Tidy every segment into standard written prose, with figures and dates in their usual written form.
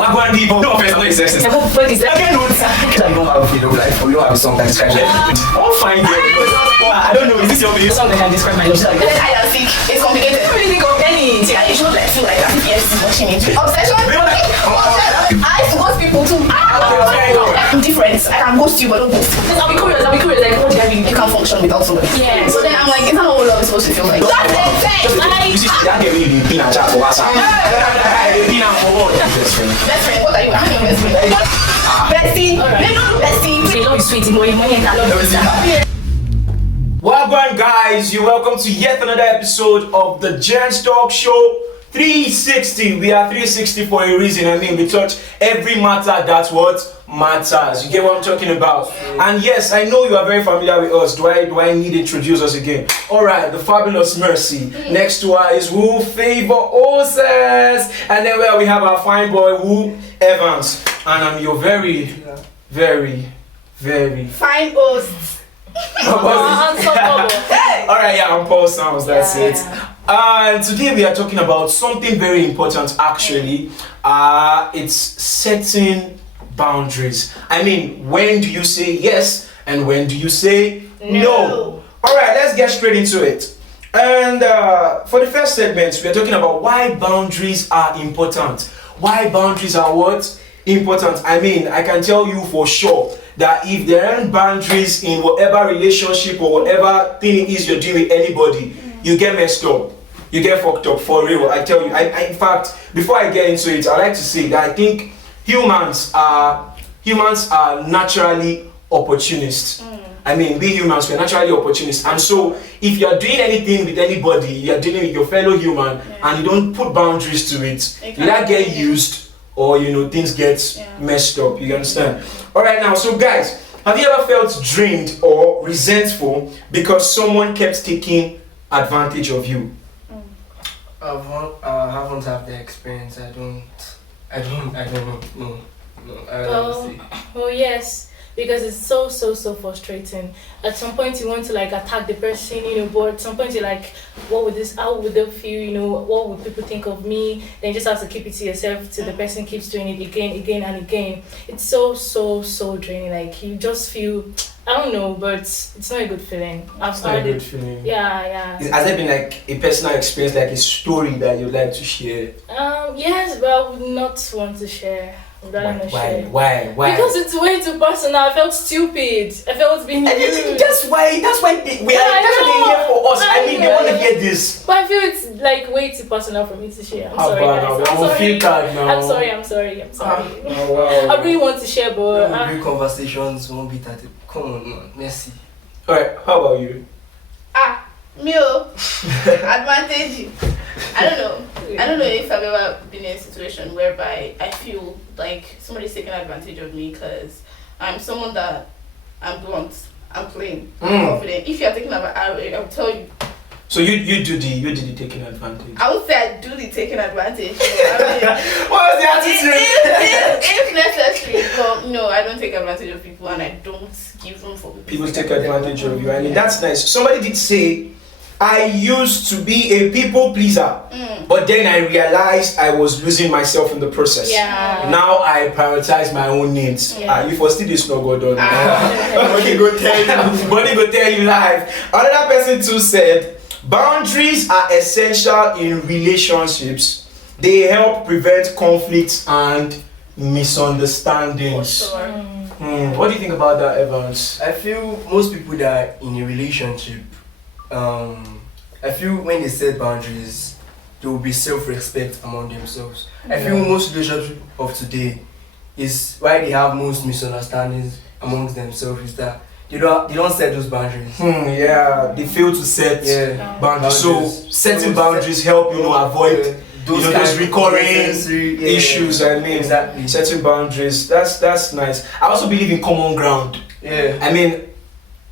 Wagwan people. No offense, I'm not sexist. What is that? Again, notes. I don't have a video life, or you don't have a song that describes it. All fine, girl. I don't know. Is this your video? Song that can describe my life. Then I am sick. It's complicated. I don't really think of any. See, I should like feel like as if yes is watching it. Obsession. I used to ghost people too. I'm different. I can ghost you, but don't ghost. I'll be curious. Like, what do you have? You can't function without somebody. Yeah. So then I'm like, it's not how love is supposed to feel like. That's it. You see, that girl really did pin and chat for WhatsApp. Pin and for what? Best friend. What are you? I'm your best friend. Bestie. They don't do bestie. They love you, sweetie. Money, I love you. Wagwan guys, you're welcome to yet another episode of the GenZ Talkshow360. We are 360 for a reason. I mean, we touch every matter that's what matters. You get what I'm talking about? And yes, I know you are very familiar with us. Do I need to introduce us again? Alright, the fabulous Mercy. Next to her is who? Favor Oses. And then where we have our fine boy who? Evans. And I'm your very Fine host. Alright, yeah, I'm Paul Sounds, that's it. And today we are talking about something very important actually. It's setting boundaries. I mean, when do you say yes and when do you say no? Alright, let's get straight into it. And for the first segment, we are talking about why boundaries are important. Why boundaries are what? Important. I mean, I can tell you for sure that if there aren't boundaries in whatever relationship or whatever thing it is you're doing with anybody, you get messed up. You get fucked up for real. I tell you. I in fact, before I get into it, I like to say that I think humans are naturally opportunists. I mean, we humans, we're naturally opportunists. And so, if you're doing anything with anybody, you're dealing with your fellow human, and you don't put boundaries to it, you either get used or things get messed up. You understand? Alright, now, so guys, have you ever felt drained or resentful because someone kept taking advantage of you? I haven't had the experience. I don't know. No. I don't see. Well, yes, because it's so frustrating. At some point you want to like attack the person, but at some point you're like, how would they feel, what would people think of me? Then you just have to keep it to yourself till the person keeps doing it again and again. It's so draining. Like you just feel, I don't know, but it's not a good feeling. I've started. Not a good feeling. Yeah. Has there been like a personal experience, like a story that you'd like to share? Yes, but I would not want to share. Why? Because it's way too personal. I felt stupid. I felt being rude. That's why that's what they're here for us. I mean, they want to hear this. But I feel it's like way too personal for me to share. I'm sorry, guys. I'm sorry. Oh, wow. I really want to share, but real conversations won't be that. Come on, man. Merci. Alright, how about you? Advantage. I don't know if I've ever been in a situation whereby I feel like somebody's taking advantage of me because I'm someone that I'm blunt, I'm plain, I'm confident. If you're taking advantage, I'll tell you. So you do the taking advantage. I would say I do the taking advantage. What was the attitude? If necessary, but no, I don't take advantage of people and I don't give room for people to take advantage of you. I mean, that's nice. Somebody did say, I used to be a people pleaser, but then I realized I was losing myself in the process. Yeah. Now I prioritize my own needs. You for still this no go done. Body go tell you. Body go tell you live. Another person too said, boundaries are essential in relationships. They help prevent conflicts and misunderstandings. What do you think about that, Evans? I feel most people that are in a relationship, I feel when they set boundaries, there will be self-respect among themselves. I feel most relationships of today is why they have most misunderstandings amongst themselves is that they don't set those boundaries. They fail to set boundaries. So setting boundaries help avoid those recurring issues. I mean, exactly. Setting boundaries. That's nice. I also believe in common ground. I mean,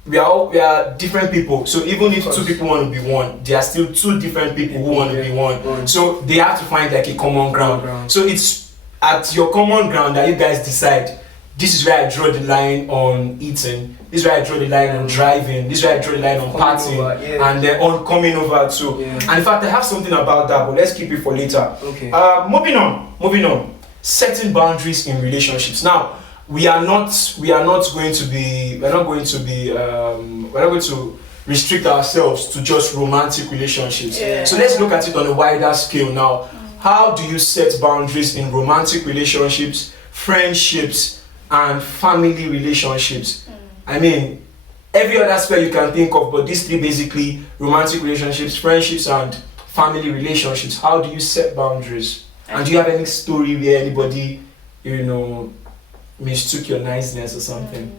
we are different people. So even if two people want to be one, there are still two different people who want to be one. So they have to find like a common ground. So it's at your common ground that you guys decide. This is where I draw the line on eating. This is where I draw the line on driving. This is where I draw the line on partying, and then on coming over too. And in fact, I have something about that, but let's keep it for later. Okay. Moving on. setting boundaries in relationships. Now, we're not going to restrict ourselves to just romantic relationships. Yeah. So let's look at it on a wider scale now. How do you set boundaries in romantic relationships, friendships, and family relationships? I mean, every other aspect you can think of, but these three basically: romantic relationships, friendships, and family relationships. How do you set boundaries? And do you have any story where anybody, mistook your niceness or something?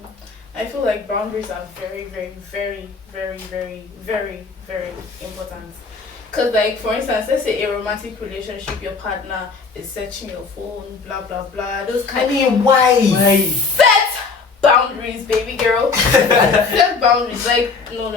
I feel like boundaries are very, very, very, very, very, very, very important. Because, like, for instance, let's say a romantic relationship, your partner is searching your phone, blah, blah, blah. Those kind of... Why? Set boundaries, baby girl. Set boundaries. Like, no.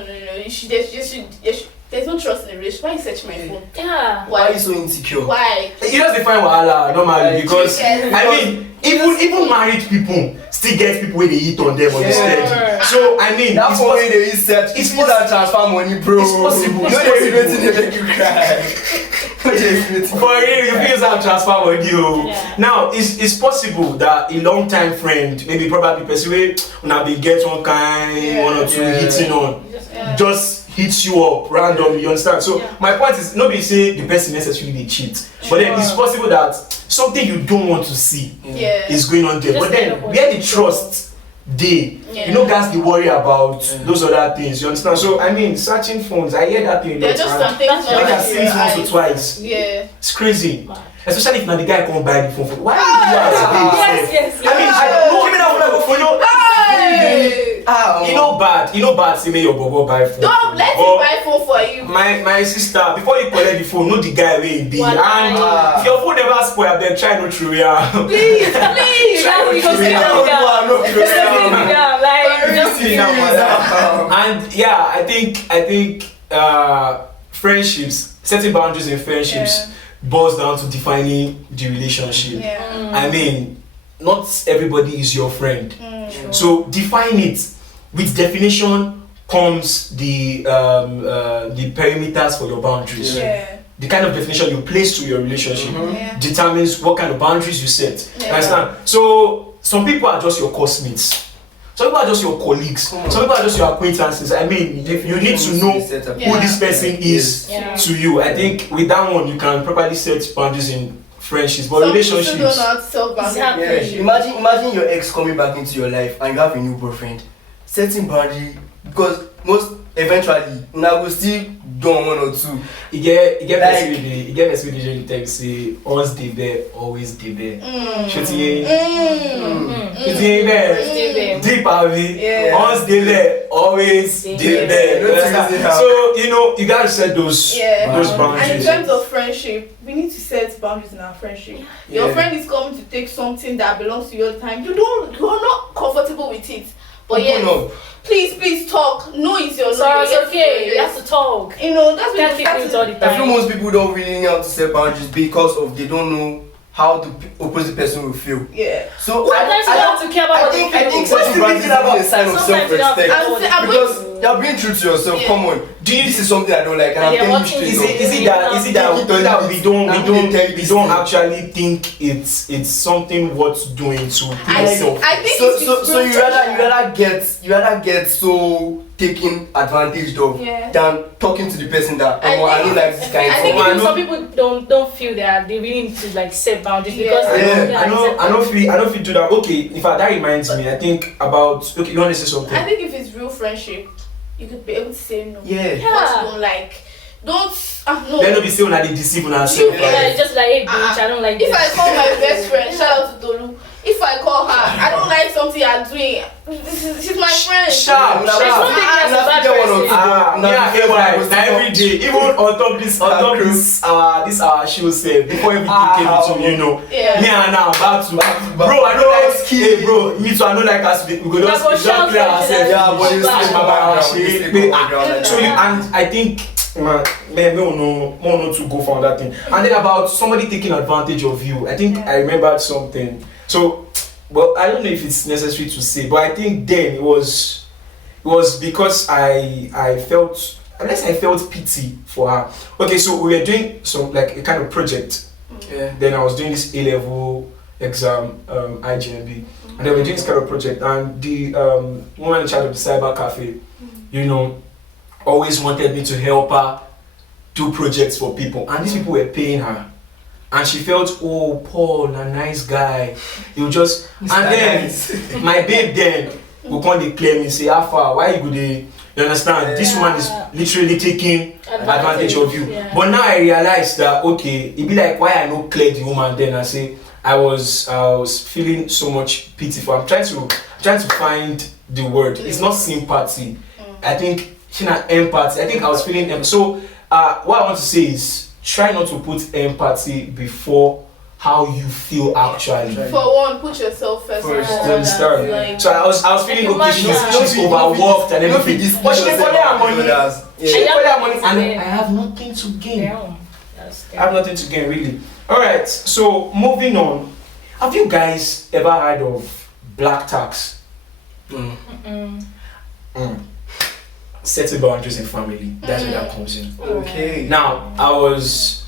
There's no trust in the relationship. Why are you searching my phone? Yeah. Why are you so insecure? Why? You just define wahala normally because Yes. I mean even married people still get people where they eat on them on the steady. So I mean That's it's why they set. it's It's possible to transfer money, bro. It's possible. No, It's they possible. make you cry. For real, you feel some transfer with you. Yeah. Now it's possible that a long time friend, maybe probably person wey una been get one or two hitting on, just hits you up randomly, you understand? So my point is, nobody say the person necessarily they cheat, but then it's possible that something you don't want to see is going on there. Just But then where the trust they, guys they worry about those other things, you understand? So I mean, searching phones, I hear that thing. They're just some things. I think I've seen it once or twice. Yeah. It's crazy. Especially if now the guy can't buy the phone for why you as a babe? Yes. I mean, I don't know. Give me that phone, Hey! you know bad. Say me your bobo buy phone. Don't let him buy phone for you. My sister, before you collect the phone, know the guy where he be. What? And if your phone never spoil, then try not to real. Please. Exactly, because they don't And yeah, I think friendships, setting boundaries in friendships boils down to defining the relationship. Yeah. I mean, not everybody is your friend. So define it. With definition comes the perimeters for your boundaries. Yeah. The kind of definition you place to your relationship determines what kind of boundaries you set. Understand? So some people are just your classmates. Some people are just your colleagues. Some people are just your acquaintances. I mean, you need to know who this person is to you. I think with that one, you can properly set boundaries in friendships, but relationships. Some people don't self boundaries. Imagine your ex coming back into your life and you have a new boyfriend. Setting boundary, because most eventually una go still do one or two. You get person wey dey usually tell you say once dey there, always dey there. Ṣé ti there? Deep abi. Once dey there, always dey there. So you gotta set those boundaries. And in terms of friendship, we need to set boundaries in our friendship. Your friend is coming to take something that belongs to you all the time. You're not comfortable with it. But please talk. No, it's your So it's okay. You have to talk. That's Can't keep it all the time. I feel most people don't really know how to set boundaries because of they don't know how the opposite person will feel. Yeah. So Sometimes you have to care about what they feel. I think What's setting the boundaries big deal is a sign of Sometimes you have to self-respect. care about what they Because you're being true to yourself. Yeah. Come on. This is something I don't like, and I'm telling you straight up. Is it that we don't actually think it's something worth doing to yourself? I think So you rather get so taken advantage of than talking to the person that I don't like this kind I think of some people don't feel that they really need to like set boundaries because I don't feel do that. Okay, in fact that reminds me. I think about you want to say something? I think if it's real friendship, you could be able to say no. Yeah. What you don't like. Don't no. Then don't be saying that they deceive on ourselves. just like hey bitch, I don't like If this. I call my best friend, shout out to Tolu. If I call her, I don't like something you're doing. She's my friend. Sharp. There's no thing as a bad person. Every day, even on top this our show say before everything came into me and now back to bro. I don't like hey bro, me too. I don't like us. We go just clear ourselves. Yeah, but you So and I think. Man, no to go for that thing. And then about somebody taking advantage of you. I think I remembered something. So, well, I don't know if it's necessary to say, but I think then it was because I felt pity for her. Okay, so we were doing some like a kind of project. Then I was doing this A-level exam, IGMB, and then we're doing this kind of project, and the woman in charge of the cyber cafe, you know, always wanted me to help her do projects for people, and these people were paying her. And she felt, oh, Paul, a nice guy. He would just, and then my babe then will come declare me, say, Alpha, why you go there? You understand? This woman is literally taking advantage of you. Yeah. But now I realized that, okay, it'd be like, why I not clear the woman then? I say, I was feeling so much pity for her. I'm trying to find the word. It's not sympathy. I think, empathy. I think I was feeling empathy. So, what I want to say is, try not to put empathy before how you feel actually. For one, put yourself first. You understand? Like, so I was feeling okay, she's overworked and everything. But she didn't collect her money. She didn't collect her money, and I have nothing to gain. I have nothing to gain, really. Alright, so moving on. Have you guys ever heard of black tax? Setting boundaries in family. That's where that comes in. Okay. Now, I was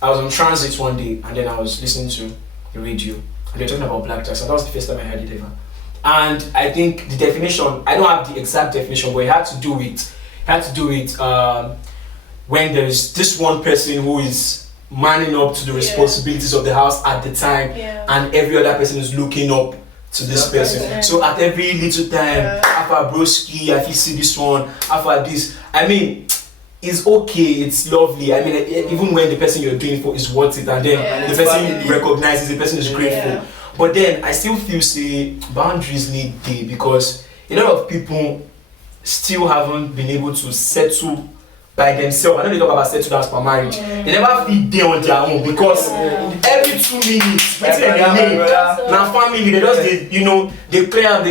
on transit one day, and then I was listening to the radio, and they were talking about black tax, and that was the first time I heard it ever. And I think the definition, I don't have the exact definition, but it had to do it when there's this one person who is manning up to the responsibilities of the house at the time, and every other person is looking up to this person. So at every little time, after broski, if you see this one, after this, I mean, it's okay, it's lovely. I mean, even when the person you're doing it for is worth it, and then the person recognizes, the person is grateful. But then I still feel say boundaries need day, because a lot of people still haven't been able to settle by themselves. I know they talk about settle down for marriage. They never feel day on their own, because every 2 minutes, now family, they just they clear. I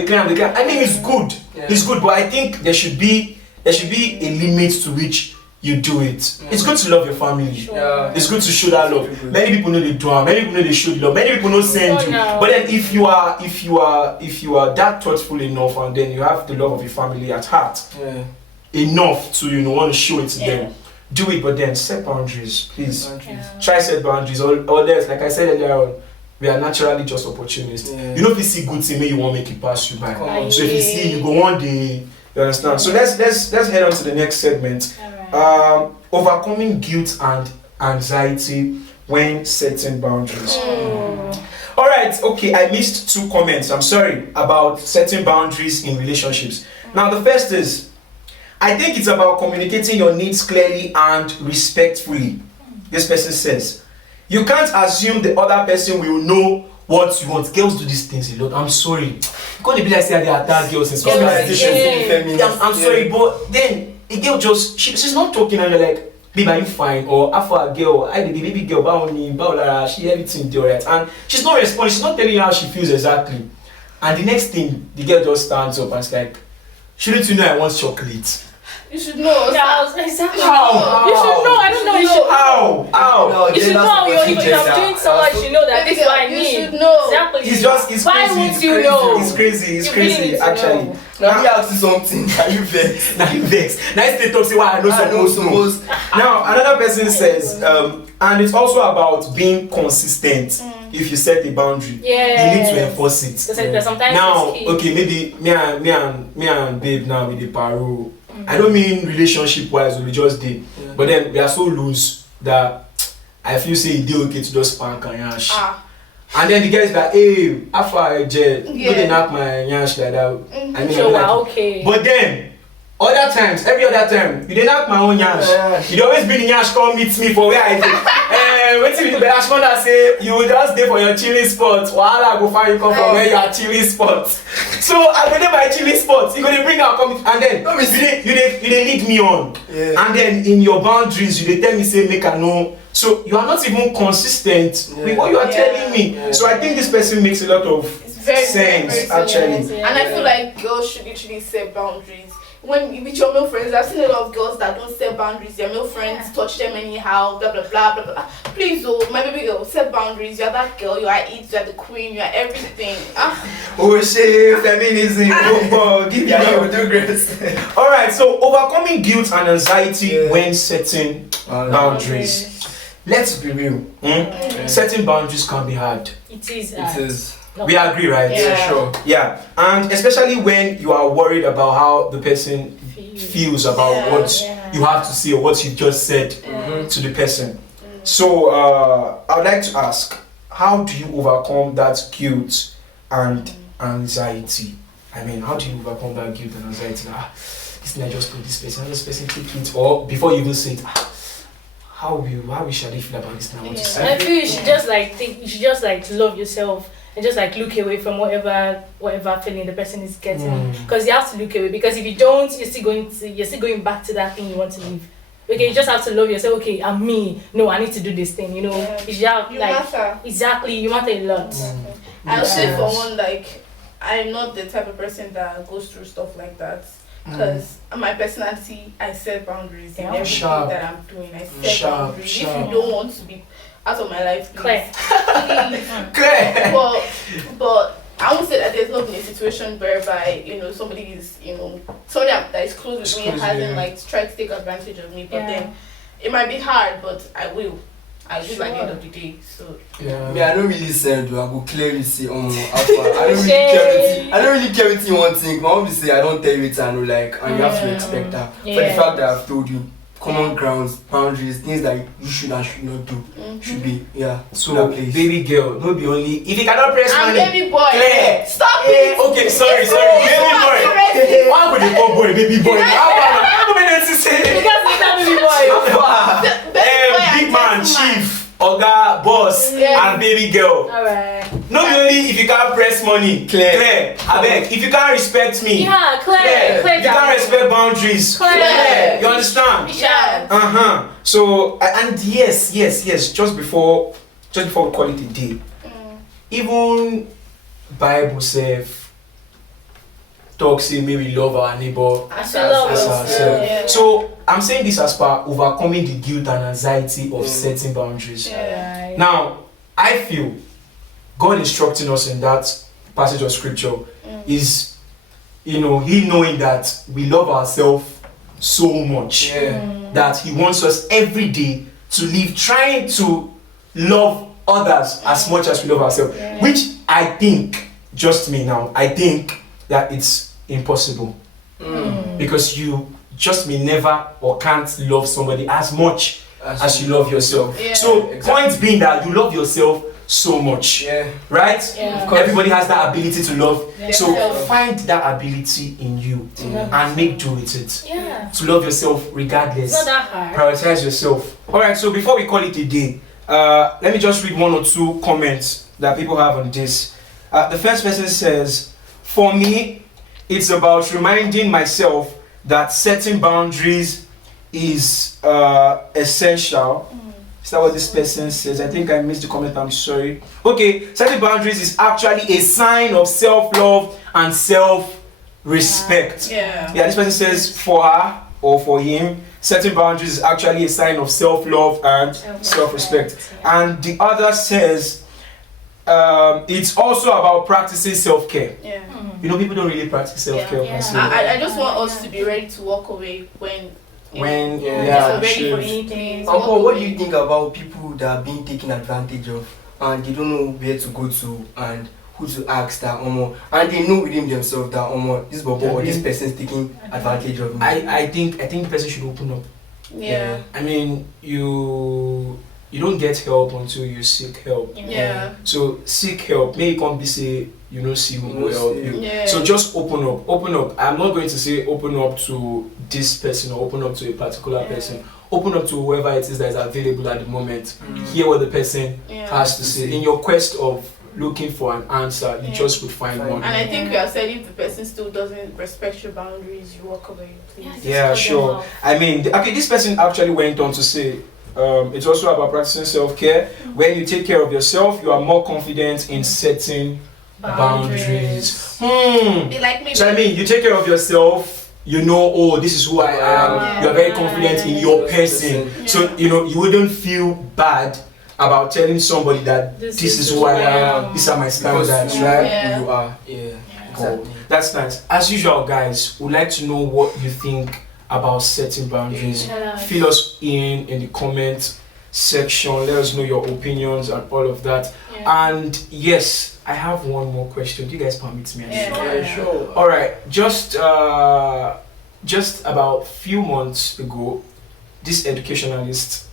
mean, it's good. It's good, but I think there should be a limit to which you do it. It's good to love your family. It's good to show that love. Many people know they do, many people know they show love, many people know send you. But then if you are that thoughtful enough, and then you have the love of your family at heart enough to want to show it to them, do it. But then set boundaries, please. Try set boundaries. Or there's, like I said earlier on, we are naturally just opportunists. You know, if you see good thing, you won't make it pass you by. So if you see, you go one day. You understand? So let's head on to the next segment. Overcoming guilt and anxiety when setting boundaries. Alright, okay, I missed 2 comments. I'm sorry, about setting boundaries in relationships. Now the first is, I think it's about communicating your needs clearly and respectfully. This person says, you can't assume the other person will know what you want. Girls do these things a lot. I'm sorry. Because they be like, say they attack girls in some situations. I'm sorry, but then a girl just, she's not talking, and you're like, babe, are you fine? Or after a girl, I the baby girl, she everything do right. And she's not responding, she's not telling you how she feels exactly. And the next thing, the girl just stands up and is like, shouldn't you know I want chocolate? You should know. Exactly. How? You should know. I don't know. You should know. How? You should know. If I'm doing so much, you know that this is what I need. You should know. Exactly. It's Why crazy. won't you know? It's crazy. It's You crazy, really need to actually. know. Now me ask you something. Are you vexed? Now you vex. Nice to talk, say why I know supposed to. Now another person says, and it's also about being consistent. If you set a boundary, you need to enforce it. Sometimes Now, it's key. okay, maybe me and babe now with the paro. I don't mean relationship wise, we just did. But then we are so loose that I feel say it's okay to just spank and yash. And then the guys like, hey, after I jet, you dey knock my yash like that. I mean, Sure, like, okay. but then other times, every other time, you dey knock my own yash. You dey always bring the yash come meet me for where I dey. Wetin you do? But Ashmonda say you just dey for your chilling spot. Wahala go find you come from where your chilling spot. So I go dey my chilling spot. You go dey bring her come, and then you dey lead me on. And then in your boundaries, you dey tell me say make I know. So you are not even consistent with what you are telling me. So I think this person makes a lot of sense actually. And I feel like girls should literally set boundaries. When with your male friends, I've seen a lot of girls that don't set boundaries. Their male friends touch them anyhow, blah blah blah blah blah. Please, oh my baby girl, set boundaries. You are that girl. You are it. You are the queen. You are everything. Oh shit, feminism. Give me You will do great. All right. So overcoming guilt and anxiety when setting boundaries. Let's be real. Setting boundaries can be hard. It It is. It is. We agree, right? Yeah. Sure. Yeah, and especially when you are worried about how the person feels about what you have to say or what you just said to the person. So I would like to ask, how do you overcome that guilt and anxiety? I mean, how do you overcome that guilt and anxiety? This thing I just told this person, this person take it, or before you even say it, how shall they feel about this thing I want to say? I feel you should just like think. You should just like love yourself and just like look away from whatever feeling the person is getting. Because you have to look away. Because if you don't, you're still going back to that thing you want to leave. Okay, you just have to love yourself. Okay, I'm me. No, I need to do this thing. You know, you should have, You like matter. exactly. You matter a lot. I'll say for one, like, I'm not the type of person that goes through stuff like that. Because my personality, I set boundaries in everything Sharp. that I'm doing. I set Sharp, boundaries. sharp. If you don't want to be out of my life, Clear. please. Clear. But I won't say that there's not been a situation whereby, somebody is, somebody that is close with me Close, hasn't yeah. like tried to take advantage of me. But Yeah. then it might be hard, but I will by the Sure. end of the day. So Me, I don't really send though. I go clearly say, I don't really care what you want to think. My mom will say, I don't tell you it, I know, like, and you have to respect that. But the Yeah. fact that I've told you, common grounds, boundaries, things that you should and should not do, should be, So, that place. baby girl, no be only if you cannot press I'm money. baby boy. Clear. Stop it. Okay, sorry, It's baby boy. so Why would they call boy, baby boy? How many to say? Because it's not baby boy. Big man, chief, Oga, boss, Yeah. and baby girl. Alright. Not only if you can't press money, Clear. Abeg, if you can't respect me, Yeah, clear. Clear. if you can't respect boundaries, Clear. you understand? Yeah. So and yes, just before we call it a day, even Bible says talk say may we love our neighbor As we love as ourselves. ourselves. Yeah. So I'm saying this as per overcoming the guilt and anxiety of setting boundaries. Yeah. Now, I feel God instructing us in that passage of scripture is, He knowing that we love ourselves so much that He wants us every day to live trying to love others as much as we love ourselves. Which I think, just me now, I think that it's impossible. Because you just may never or can't love somebody as much as you love yourself. Yeah. So, Exactly. point being that you love yourself so much, right? Yeah. Everybody has that ability to love. Yeah. So, Yeah. find that ability in you and make do with it. Yeah. To love yourself regardless. It's not that hard. Prioritize yourself. Alright, so before we call it a day, let me just read one or two comments that people have on this. The first person says, for me, it's about reminding myself that setting boundaries is essential. Is that what this person says? I think I missed the comment, I'm sorry. Okay, setting boundaries is actually a sign of self-love and self-respect. Yeah. Yeah, this person says for her or for him, setting boundaries is actually a sign of self-love and self-respect. And the other says it's also about practicing self-care. Yeah. People don't really practice self-care. Yeah. So I just want us to be ready to walk away when when we're ready sure. for anything. Uncle, what do you think about people that are being taken advantage of and they don't know where to go to and who to ask that and they know within themselves that this bobo or this person is taking advantage of me? I think the person should open up. Yeah. I mean, you don't get help until you seek help. Yeah. So seek help. May it come be say see who will help you. Yeah. So just open up. I'm not going to say open up to this person or open up to a particular person. Open up to whoever it is that is available at the moment. Hear what the person has to say. In your quest of looking for an answer, you just would find one. And I think you have said if the person still doesn't respect your boundaries, you walk away, please. Yeah, sure. I mean, this person actually went on to say it's also about practicing self-care. When you take care of yourself, you are more confident in setting boundaries. Be like me. So I mean, you take care of yourself, this is who I am. You are very confident in your person. So you wouldn't feel bad about telling somebody that this is who I am. These are my standards, right? Yeah. You are. Cool. That's nice. As usual, guys, we'd like to know what you think about setting boundaries. Fill us in the comment section. Let us know your opinions and all of that. And yes, I have one more question. Do you guys permit me? Sure. All right, just about few months ago, this educationalist,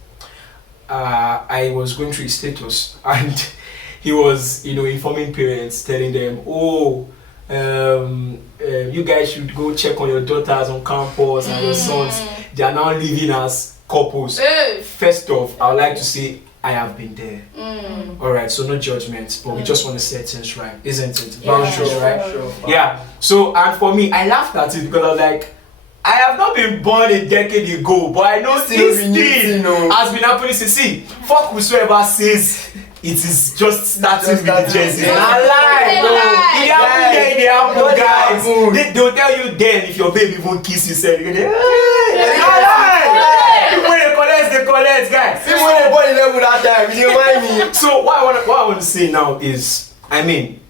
I was going through his status, and he was, informing parents, telling them, "Oh, you guys should go check on your daughters on campus and your sons. They are now living as couples." First off, I would like to say I have been there. All right, so no judgment, but we just want to set things right, isn't it? Boundaries, right? Sure. Yeah. So, and for me, I laughed at it because I was like, I have not been born a decade ago, but I know this thing has been happening since. See, fuck whosoever says it is just starting with the GenZ. I lie, no. It happened there in the apple, guys. They'll tell you then if your baby won't kiss you, say, hey, I lie. When they collect, guys. Even when they born in level that time, you remind me. So what I want to say now is, I mean,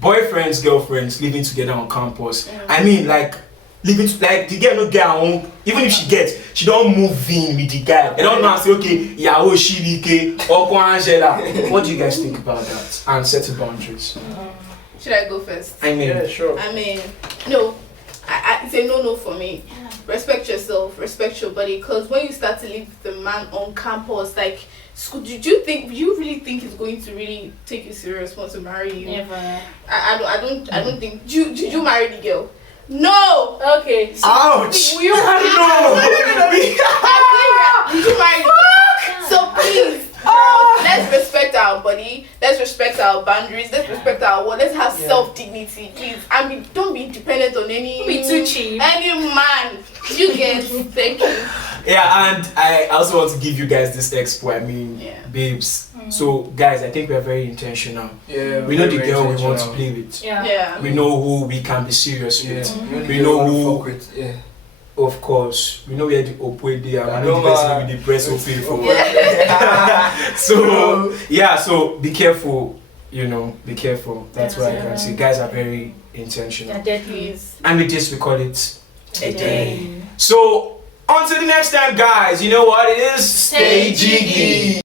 boyfriends, girlfriends living together on campus. I mean, like the girl no get her own. Even if she gets, she don't move in with the guy. They don't now say, okay, Yahoo Shirike, Oko Angela. What do you guys think about that? And setting boundaries. Should I go first? I mean, Yeah, sure. I mean, no. It's a no for me. Respect yourself, respect your body. Because when you start to leave the man on campus, like, school, do you really think he's going to really take you serious, want to marry you? Never. I don't think. Did you marry the girl? No. Okay. So ouch! will you marry No! Did you marry? So please, let's respect our body. Let's respect our boundaries. Let's respect our word. Let's have self-dignity, please. I mean, don't be dependent on any. Don't be too cheap. Any man. You get. Thank you. Yeah, and I also want to give you guys this expo. I mean, babes. So, guys, I think we are very intentional. Yeah, we know the girl we want to play with. Yeah. We know who we can be serious with. We know who. who. Fuck with. Yeah. Of course, we know where the opwe they are. We know the person with the breast will pay for. So be careful. Be careful. That's what I can say. Guys are very intentional. Please. And with this, we call it a day. So until the next time, guys. You know what it is? Stay jiggy.